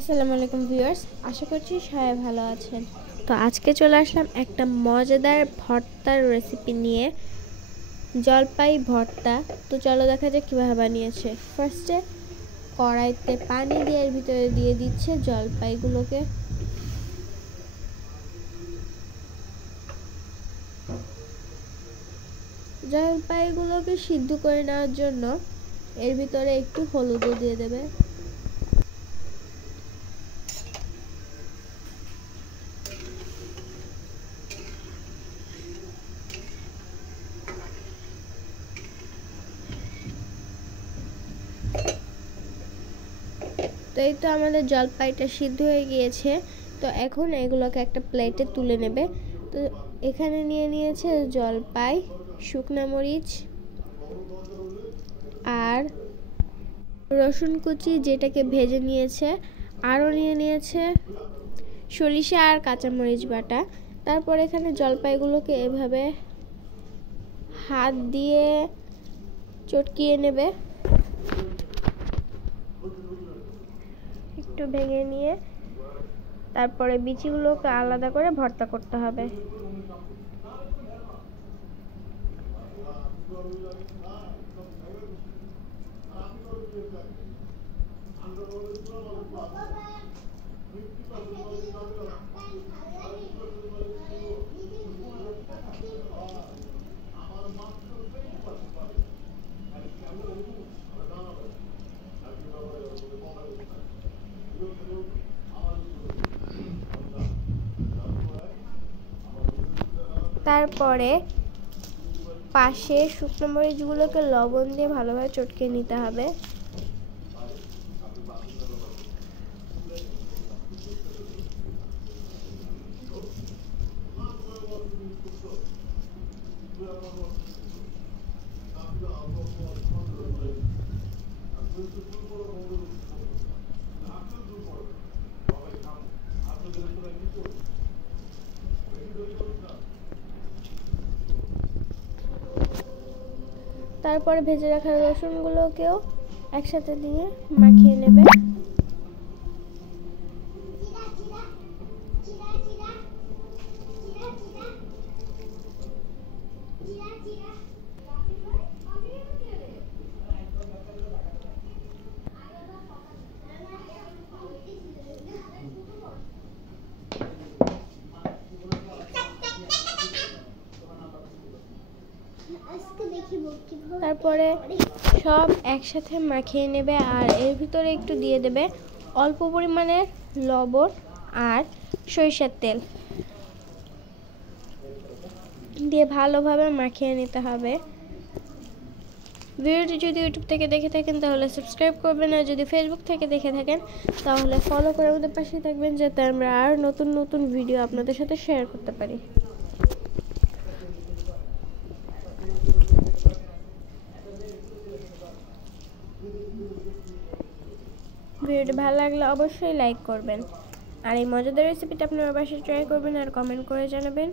আসসালামু আলাইকুম ভিউয়ার্স, আশা করছি সবাই ভালো আছেন। তো আজকে চলে আসলাম একটা মজাদার ভর্তার রেসিপি নিয়ে, জলপাই ভর্তা। তো চলো দেখা যাক কীভাবে বানিয়েছে। ফার্স্টে কড়াইতে পানি দিয়ে এর ভিতরে দিয়ে দিচ্ছে জলপাইগুলোকে। জলপাইগুলোকে সিদ্ধ করে নেওয়ার জন্য এর ভিতরে একটু হলুদও দিয়ে দেবে। তো এই তো আমাদের জলপাইটা সিদ্ধ হয়ে গিয়েছে। তো এখন এগুলোকে একটা প্লেটে তুলে নেবে। তো এখানে নিয়ে নিয়েছে জলপাই, শুকনা মরিচ আর রসুন কুচি যেটাকে ভেজে নিয়েছে, আরও নিয়ে নিয়েছে সরিষা আর কাঁচামরিচ বাটা। তারপর এখানে জলপাইগুলোকে এভাবে হাত দিয়ে চটকিয়ে নেবে, একটু ভেঙে নিয়ে তারপরে বিচিগুলোকে আলাদা করে ভর্তা করতে হবে। তারপরে পাশে শুকনো মরিচগুলোকে লবণ দিয়ে ভালোভাবে চটকে নিতে হবে। তারপরে ভেজে রাখা রসুনগুলোকেও একসাথে দিয়ে মাখিয়ে নেবে। তারপরে সব একসাথে মাখিয়ে নেবে আর এর ভিতরে একটু দিয়ে দেবে অল্প পরিমাণের লবণ আর সরিষার তেল দিয়ে ভালোভাবে মাখিয়ে নিতে হবে। ভিডিওটি যদি ইউটিউব থেকে দেখে থাকেন তাহলে সাবস্ক্রাইব করবেন, আর যদি ফেসবুক থেকে দেখে থাকেন তাহলে ফলো করে আমাদের পাশে থাকবেন, যাতে আমরা আর নতুন নতুন ভিডিও আপনাদের সাথে শেয়ার করতে পারি। ভিডিওটি ভালো লাগলে অবশ্যই লাইক করবেন, আর এই মজাদার রেসিপিটা আপনারা বাসায় ট্রাই করবেন আর কমেন্ট করে জানাবেন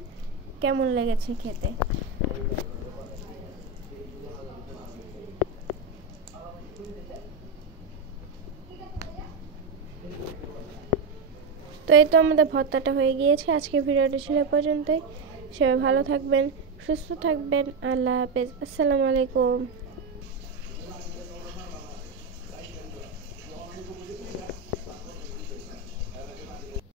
কেমন লেগেছে খেতে। তো এই তো আমাদের ভর্তাটা হয়ে গিয়েছে। আজকের ভিডিওটা ছিল পর্যন্তই। সবাই ভালো থাকবেন, সুস্থ থাকবেন। আল্লাহ হাফেজ। আসসালামু আলাইকুম।